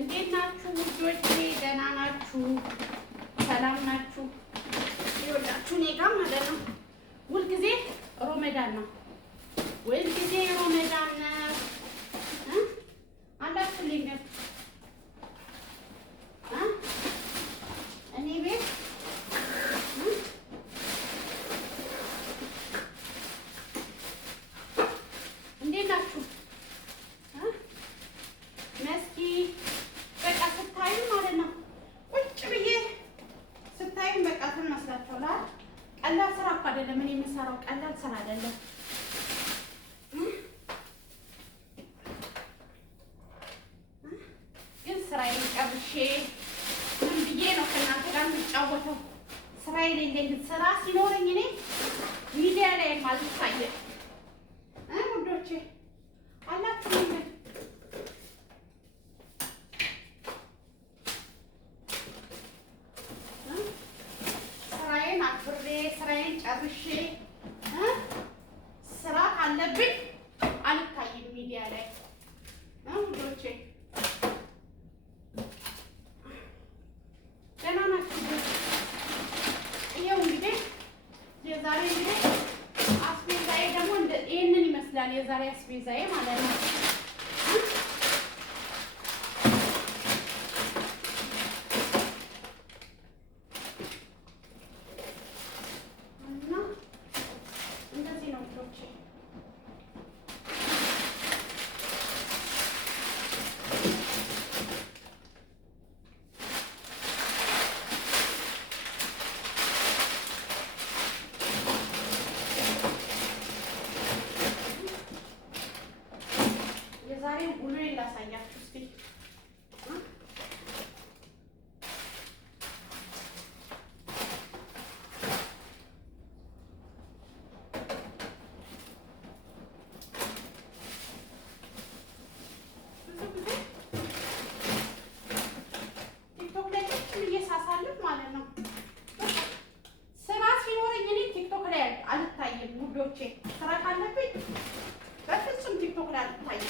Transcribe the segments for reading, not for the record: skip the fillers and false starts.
እንዴት ናችሁ ውዶቼ? ደህና ናችሁ? ሰላም ናችሁ? ይኸውላችሁ እኔ ጋር ማለት ነው ሁልጊዜ ሮመዳን ነው፣ ሁልጊዜ ሮመዳን ነው አላችሁልኝ ግን እኔ ቤት እንዴት ናችሁ? መስኪ በቃ ስታዩ ማለት ነው ቁጭ ብዬ ስታዩ በቃ ትመስላችኋል። ቀላል ስራ እኮ አይደለም እኔ የምሰራው፣ ቀላል ስራ አይደለም። ግን ስራዬን ጨርሼ ምን ብዬ ነው ከእናንተ ጋር የምጫወተው? ስራ የሌለኝ ግን ስራ ሲኖረኝ እኔ ሚዲያ ላይ አልታየም ውዶቼ አላችሁ ምን ስራዬን አክብሬ ስራዬን ጨርሼ ስራ ካለብኝ አልታይም ሚዲያ ላይ ውዶቼ። ደህና ናችሁ? ይኸው እንግዲህ የዛሬ እንግዲህ አስቤዛዬ ደግሞ ይህንን ይመስላል። የዛሬ አስቤዛዬ ማለት ነው። እና እንደዚህ ነው ውዶቼ። የዛሬ ውሎዬን ላሳያችሁ እስኪ። ብዙ ጊዜ ቲክቶክ ላይ ቁጭ ብዬ ሳሳልፍ ማለት ነው ስራ ሲኖረኝ እኔ ቲክቶክ ላይ አልታይም ውዶቼ። ስራ ካለብኝ በፍጹም ቲክቶክ ላይ አልታይም።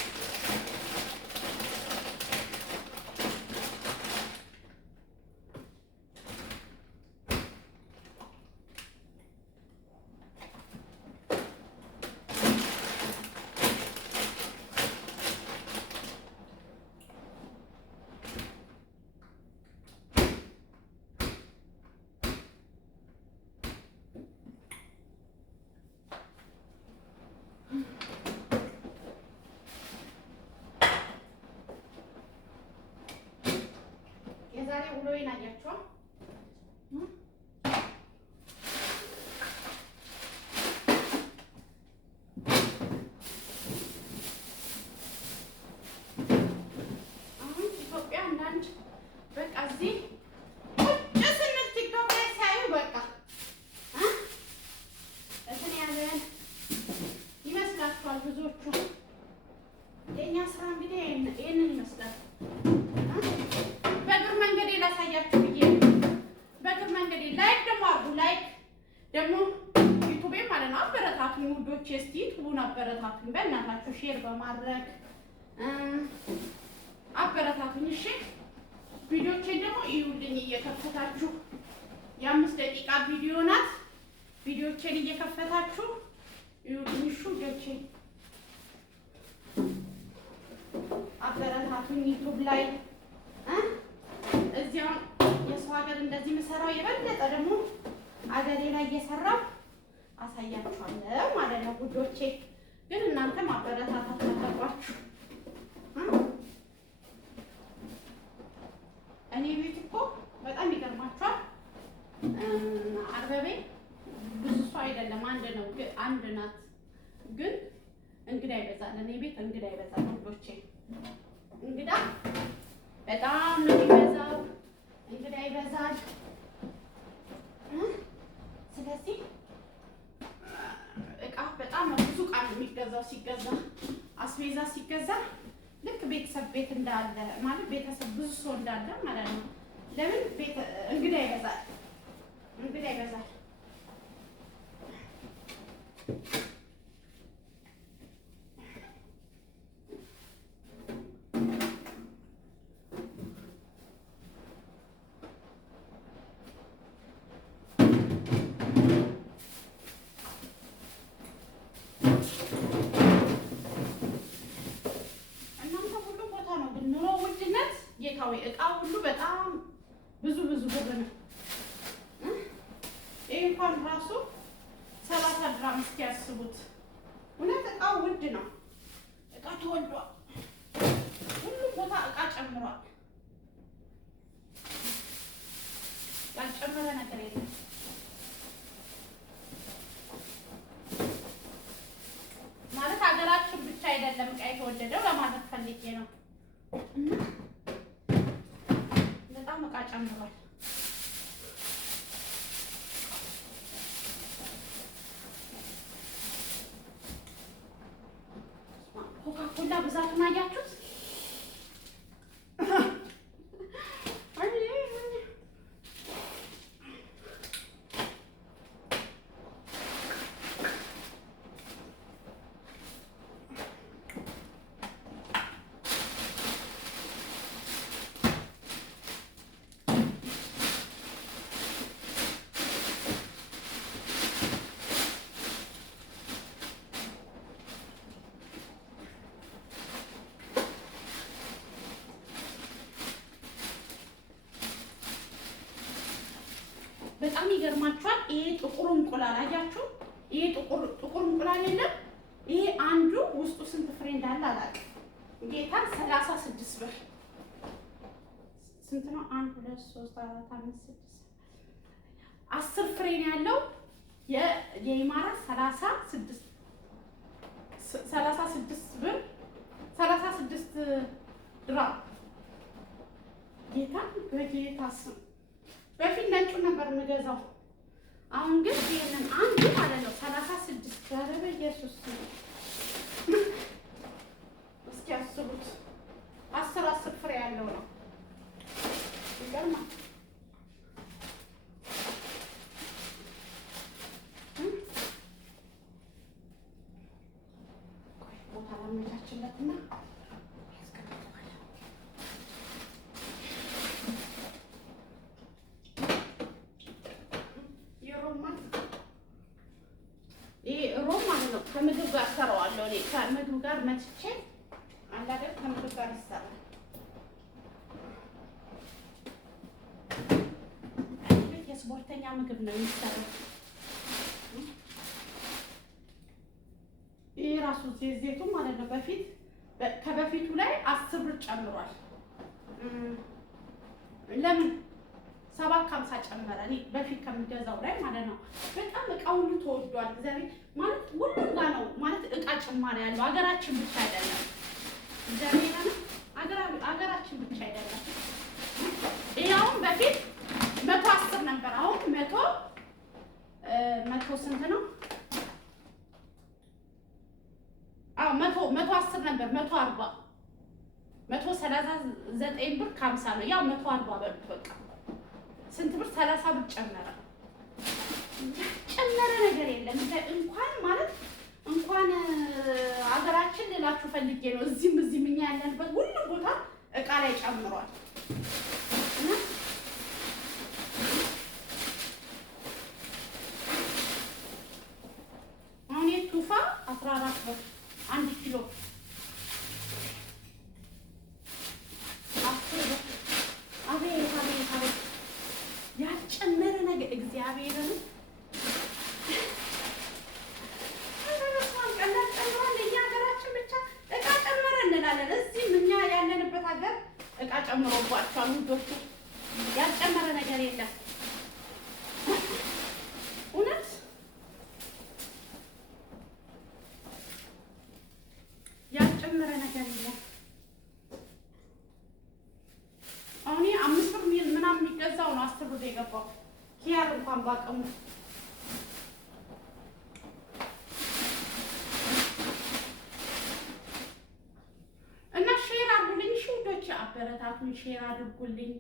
የዛሬ ውሎዬን አያችኋል። አሁን ኢትዮጵያ አንዳንድ በቃ እዚህ ቁጭ ስንል ቲክቶክ ላይ ሲያዩ በቃ እንትን ያለን ይመስላችኋል ብዙዎቹ። የእኛ ስራ እንግዲህ ይሄንን ይመስላል። በእግር መንገዴ ላሳያችሁ ብዬ በእግር መንገዴ ላይክ ደግሞ አድርጉ። ላይክ ደግሞ ዩቱቤ ማለት ነው አበረታቱኝ ውዶቼ። እስኪ ዩቱቡን አበረታቱኝ በእናታችሁ ሼር በማድረግ አበረታቱኝ እሺ። ቪዲዮቼን ደግሞ እዩልኝ እየከፈታችሁ። የ5 ደቂቃ ቪዲዮ ናት። ቪዲዮቼን እየከፈታችሁ እዩልኝ እሺ ውዶቼ። አበረታቱኝ ዩቱብ ላይ እዚያው የሰው ሀገር እንደዚህ የምሰራው የበለጠ ደግሞ አገሬ ላይ እየሰራው አሳያችኋለሁ ማለት ነው ውዶቼ። ግን እናንተ ማበረታታት አለባችሁ። እኔ ቤት እኮ በጣም ይገርማችኋል። አርበቤ ብዙ ሰው አይደለም አንድ ነው፣ አንድ ናት። ግን እንግዳ ይበዛል። እኔ ቤት እንግዳ ይበዛል ውዶቼ። እንግዳ በጣም ነው የሚበዛው። እንግዳ ይበዛል። ስለዚህ እቃ በጣም ብዙ እቃ ነው የሚገዛው። ሲገዛ አስቤዛ ሲገዛ ልክ ቤተሰብ ቤት እንዳለ ማለት ቤተሰብ ብዙ ሰው እንዳለ ማለት ነው። ለምን እንግዳ ይበዛል፣ እንግዳ ይበዛል። ተፈጥሯዊ እቃ ሁሉ በጣም ብዙ ብር ነው። ይህ እንኳን ራሱ 30 ድራም እስኪያስቡት። እውነት እቃው ውድ ነው። እቃ ተወዷል። ሁሉም ቦታ እቃ ጨምሯል። ያልጨመረ ነገር የለም። ማለት ሀገራችን ብቻ አይደለም እቃ የተወደደው ለማለት ፈልጌ ነው። በጣም እቃ ጨምሯል። ኮካኮላ ብዛቱን አያችሁት? በጣም ይገርማችኋል። ይሄ ጥቁር እንቁላል አያችሁ? ይሄ ጥቁር እንቁላል የለም። ይሄ አንዱ ውስጡ ስንት ፍሬ እንዳለ አላውቅም። ጌታ 36 ብር ስንት ነው? 1 2 3 4 5 6 10 ፍሬ ነው ያለው። የኢማራ 36 ብር 36 ድራም። ጌታ በጌታ ስም በፊት ነጩን ነበር የምገዛው። አሁን ግን ይሄንን አንዱ ማለት ነው 36 ጋር በኢየሱስ እስኪ አስቡት። 10 ፍሬ ያለው ነው። ይገርማል። ቦታ ላመቻችለትና ከምግብ ጋር ሰራዋለሁ። እኔ ከምግብ ጋር መትቼ አንዳንዴ ከምግብ ጋር ይሰራል። የስፖርተኛ ምግብ ነው የሚሰራው። ይሄ ራሱ ዘይቱ ማለት ነው። በፊት ከበፊቱ ላይ 10 ብር ጨምሯል። ለምን 7.50 ጨመረ? እኔ በፊት ከምገዛው ላይ ማለት ነው። በጣም እቃው ሁሉ ተወዷል። እግዚአብሔር ማለት ሁሉም ጋር ነው ማለት እቃ ጭማሪ ያለው ሀገራችን ብቻ አይደለም። እግዚአብሔር ሀገራችን ብቻ አይደለም። ይሄውን በፊት 110 ነበር። አሁን 100 ስንት ነው? አዎ 110 ነበር። 140 139 ብር ከ50 ነው። ያው 140 ብር በቃ ስንት ብር? 30 ብር ጨመረ። ጨመረ ነገር የለም። እንኳን ማለት እንኳን ሀገራችን ልላችሁ ፈልጌ ነው። እዚህም እኛ ያለንበት ሁሉም ቦታ እቃ ላይ ጨምሯል። አሁን የቱፋ 14 ብር 1 ኪሎ 10 ብር። አቤት አቤት አቤት ያልጨመረ ነገር እግዚአብሔርን እቃ ጨመረ እንላለን። እዚህም እኛ ያለንበት ሀገር እቃ ጨምሮባቸዋል ውዶቹ። ያልጨመረ ነገር የለም። እውነት ያልጨመረ ነገር የለም። አሁን 5 ብር ምናምን የሚገዛው ነው 10 ብር የገባው። ኪያር እንኳን ባቀሙ እና ሼር አድርጉልኝ። እሺ ውዶች አበረታቱኝ፣ ሼር አድርጉልኝ።